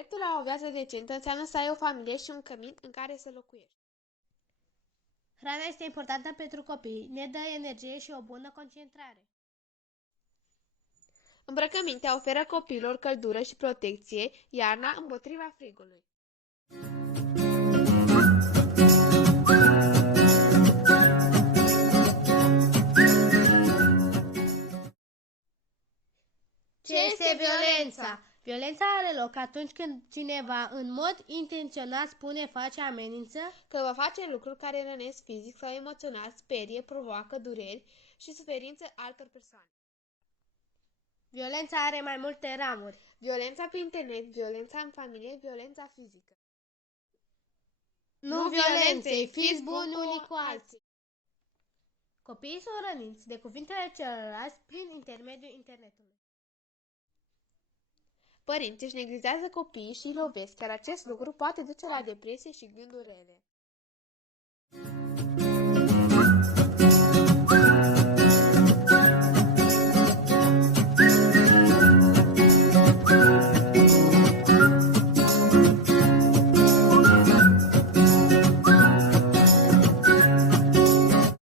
Dreptul la o viață decentă înseamnă să ai o familie și un cămin în care să locuiești. Hrana este importantă pentru copii, ne dă energie și o bună concentrare. Îmbrăcămintea oferă copiilor căldură și protecție, iarna împotriva frigului. Ce este violența? Violența are loc atunci când cineva în mod intenționat spune, face, amenință. Că vă face lucruri care rănesc fizic sau emoțional, sperie, provoacă dureri și suferință altor persoane. Violența are mai multe ramuri. Violența pe internet, violența în familie, violența fizică. Nu violenței, fiți buni unii cu alții. Copiii sunt răniți de cuvintele celorlalți prin intermediul internetului. Părinții își neglijează copiii și îi lovesc, iar acest lucru poate duce la depresie și gânduri rele.